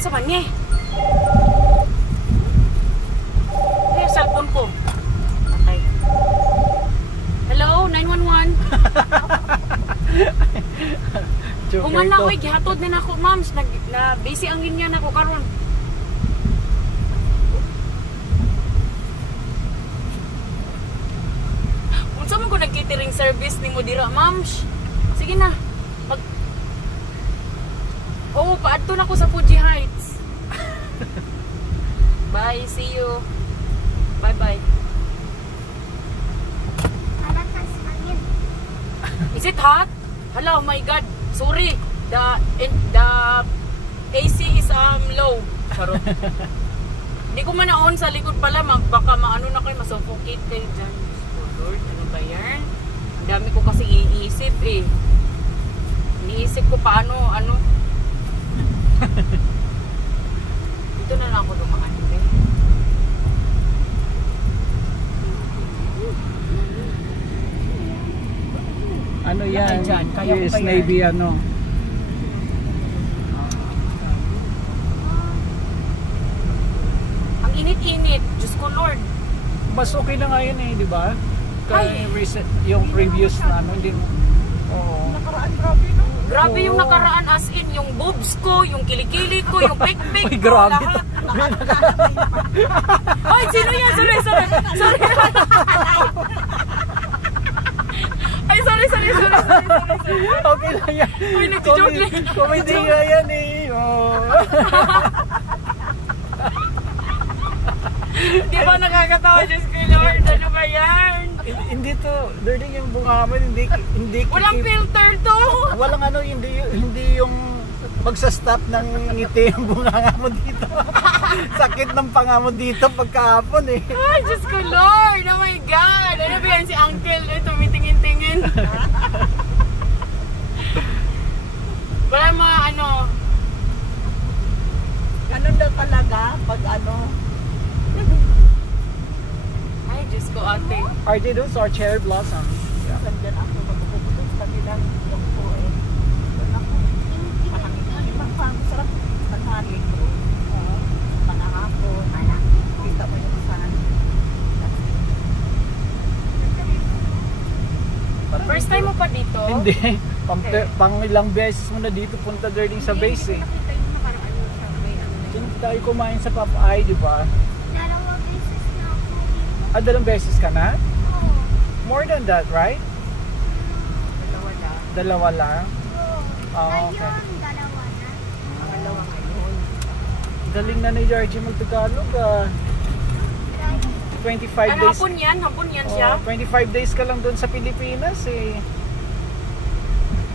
Isa man niya. Ay, cellphone ko. Okay. Hello, 911. Human na ako, gihatod na ako, ma'ams. Na-busy ang ganyan ako karon. Unsa man ko nag-catering service ni mo dira, ma'ams? Sige na. Oh, paadto na ko sa Fuji Heights. Bye, see you. Bye-bye. Is it hot? Hello, oh my God. Sorry. The AC is low. Charot. Hindi ko man na-on sa likod pala. Baka maano na kayo, masuffocate kayo dyan. Oh Lord, ano ba yan? Ang dami ko kasi iniisip eh. Iniisip ko paano, dito na lang ako dumaan eh. Ano yan? Kaya US Navy ano? Ang init-init. Diyos ko Lord. Mas okay na nga yun eh, di ba? Kaya yung previous na ano, hindi mo. Oo. Nakaraan, grabe no? Grabe yung nakaraan as in, yung boobs ko, yung kilikili ko, yung pek-pek ko, grabe. lahat. Ay, sino yan? Sorry. Ay, sorry. Okay lang yan. Uy, nag-joke lang. Comedy nga yan eh. Oh. Di ba nakakatawa, Diyos ko Lord? Ano ba yan? Hindi to, darling yung bungaman, hindi Walang filter to. Walang ano, hindi yung magsa-stop ng ngiti yung bunganga mo dito. Sakit ng panga mo dito pagkahapon eh. Ay, Diyos ko Lord! Oh my God! Ano ba yan si Uncle? Tumitingin-tingin. Wala mga Ano daw talaga pag Ay, Diyos ko ate. RJ, those are cherry blossoms. Yeah. Nandyan ako magpupunta sa kanilang yung po eh. Doon ako. Ibang sarap tanghali ko. Panahapon. Kita mo yung saan. First time mo pa dito? Hindi. Pang ilang beses mo na dito punta darling sa base eh. Nakita yung nakaraan yung sa may Diyan tayo kumain sa Popeye, di ba? Dalawang beses na ako dito. Dalawang beses ka na? Oo. More than that, right? dalawa na. Dalawa lang? Oo. Oh, okay. Ngayon, dalawa na. Pangalawa ngayon. Galing na ni RJ mag-Tagalog ah. 25 days. Hapon yan siya. 25 days ka lang doon sa Pilipinas eh.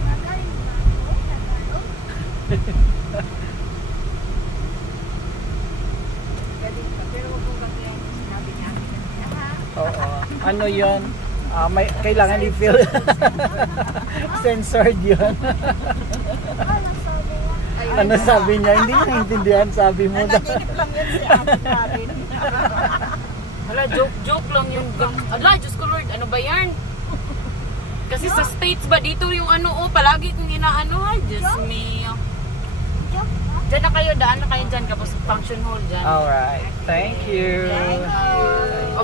Magaling ba ako? Tagalog? Galing ka. Pero huwag mong gagawin yung sinabi namin kanina ha. Oo. Ano yun? May kailangan i-fill. Censored yun. Ano sabi niya? Ano sabi niya? Hindi niya naintindihan, sabi mo na. Nanaginip lang yun si Ate Karin. Wala, joke lang yung... Ala, Diyos ko Lord, ano ba yan? Kasi sa States ba dito yung palagi kong inaano, ay, Diyos me. Diyan na kayo, daan na kayo dyan, kapos function hall dyan. Alright. Thank you. Thank you.